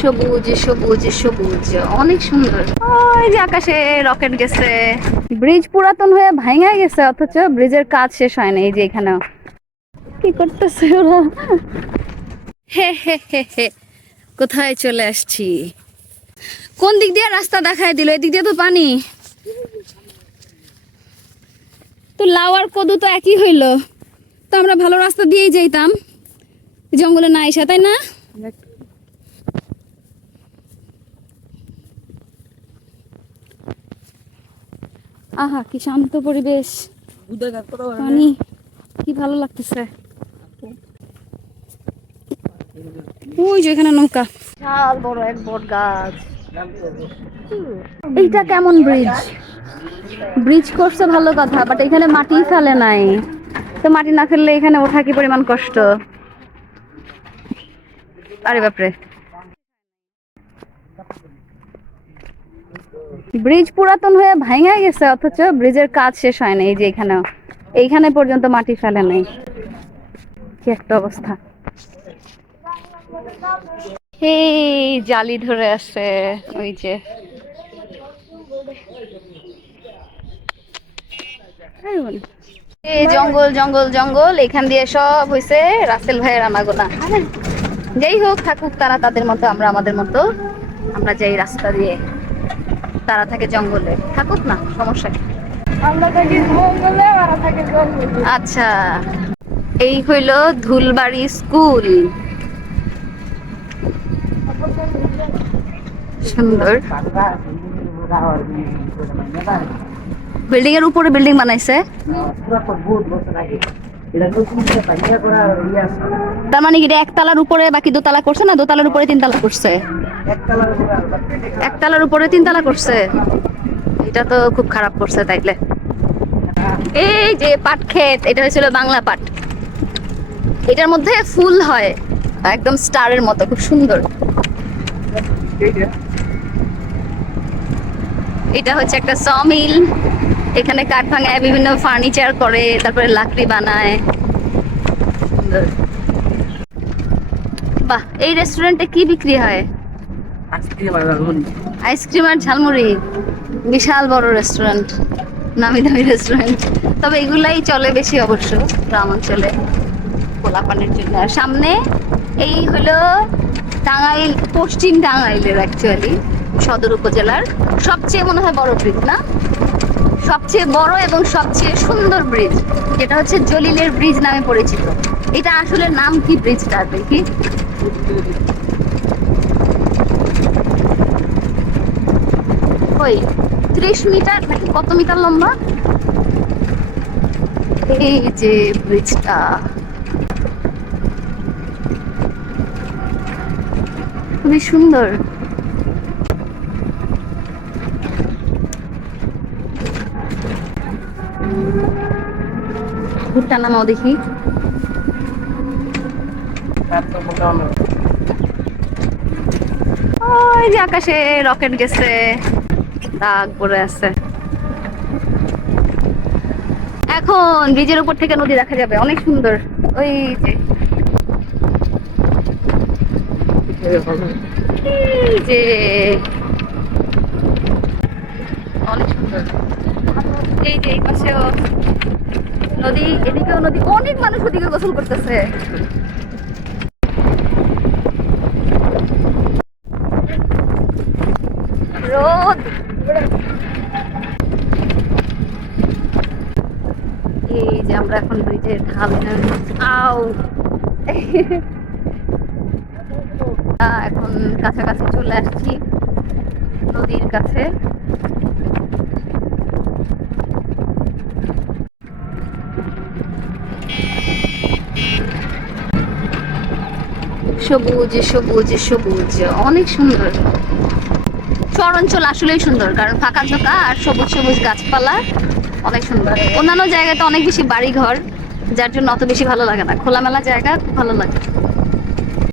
সবুজ সবুজ সবুজ অনেক সুন্দর। ওই যে আকাশে রকেট গেছে। ব্রিজ পুরাতন হয়ে ভাঙা গেছে অথচ ব্রিজের কাজ শেষ হয় না এই যে এখানেও। কি করতেছে ওরা? হে হে হে হে কোথায় চলে আসছি? কোন দিক দিয়ে রাস্তা দেখায় দিল? এদিক দিয়ে তো পানি। তো লাউ আর কদু তো একই হইল। তো আমরা ভালো রাস্তা দিয়েই যাইতাম। জঙ্গলে না এসে তাই না? আহা, কি শান্ত পরিবেশ। পানি, কি ভালো লাগতেছে। ওই যে এখানে নৌকা। বিশাল বড় এক বট গাছ। এইটা কেমন ব্রিজ ব্রিজ করছে ভালো কথা বাট এখানে মাটি ফেলে নাই। তো মাটি না ফেললে এখানে ওঠা কি পরিমাণ কষ্ট? আরে বাপরে। ব্রিজ পুরাতন হয়ে ভাঙা গেছে, অথচ ব্রিজের কাজ শেষ হয় না, এই যে এখানেও। এইখানে পর্যন্ত মাটি ফেলে নাই। কি একটা অবস্থা। এই জালি ধরে আছে, ওই যে। এই জঙ্গল জঙ্গল জঙ্গল এখান দিয়ে সব হইছে রাসেল ভাইয়ের আনাগোনা। যাই হোক থাকুক তারা তাদের মতো আমরা আমাদের মতো। আমরা যাই রাস্তা দিয়ে তারা থাকে জঙ্গলে। থাকুক না সমস্যা কি? আমরা থাকি মঙ্গলে ওরা থাকে জঙ্গলে। আচ্ছা এই হইল ধুলবাড়ি স্কুল। সুন্দর। বিল্ডিং এর উপরে বিল্ডিং বানাইছে। তার মানে কি একতলার উপরে বাকি দোতলা করছে না? দোতলার উপরে তিনতলা করছে? একতলার উপরে তিনতলা করছে। এটা তো খুব খারাপ করছে তাইলে। এই যে পাট ক্ষেত, এটা হয়েছিল বাংলা পাট। এটার মধ্যে ফুল হয়, একদম স্টারের মতো, খুব সুন্দর। এটা হচ্ছে একটা সমিল এখানে কাঠ ভাঙায় বিভিন্ন ফার্নিচার করে তারপরে লাকড়ি বানায়। বাহ এই রেস্টুরেন্টে কি বিক্রি হয়? আইসক্রিম আর ঝালমুড়ি। বিশাল বড় রেস্টুরেন্ট নামি দামি রেস্টুরেন্ট তবে এগুলাই চলে বেশি অবশ্য গ্রাম অঞ্চলে পোলাপানের জন্য। আর সামনে এই হলো টাঙ্গাইল পশ্চিম টাঙ্গাইলের অ্যাকচুয়ালি সদর উপজেলার সবচেয়ে মনে হয় বড় ব্রিজ না? সবচেয়ে বড় এবং সবচেয়ে সুন্দর ব্রিজ যেটা হচ্ছে জলিলের ব্রিজ নামে পরিচিত। এটা আসলে নাম কি ব্রিজটা দেখি? ওই, ত্রিশ মিটার নাকি কত মিটার লম্বা? এই যে ব্রিজটা খুবই সুন্দর। ভুট্টা নামাও দেখি। ওই যে আকাশে রকেট গেছে, দাগ পড়ে আছে। এখন ব্রিজের উপর থেকে নদী দেখা যাবে, অনেক সুন্দর। ওই যে। যে। অনেক সুন্দর। এই যে এই পাশেও নদী, এদিকেও নদী, অনেক মানুষ ওদিকে গোসল করতেছে। রোদ। এই যে আমরা এখন ব্রিজের ঢাল আও। এখন কাছাকাছি চলে আসছি নদীর কাছে। সবুজ সবুজ সবুজ। অনেক সুন্দর। শহরাঞ্চল আসলেই সুন্দর, কারণ ফাঁকা ঝোঁকা আর সবুজ সবুজ গাছপালা অনেক সুন্দর। অন্যান্য জায়গাতে অনেক বেশি বাড়ি ঘর যার জন্য অত বেশি ভালো লাগে না। খোলামেলা জায়গা, খুব ভালো লাগে।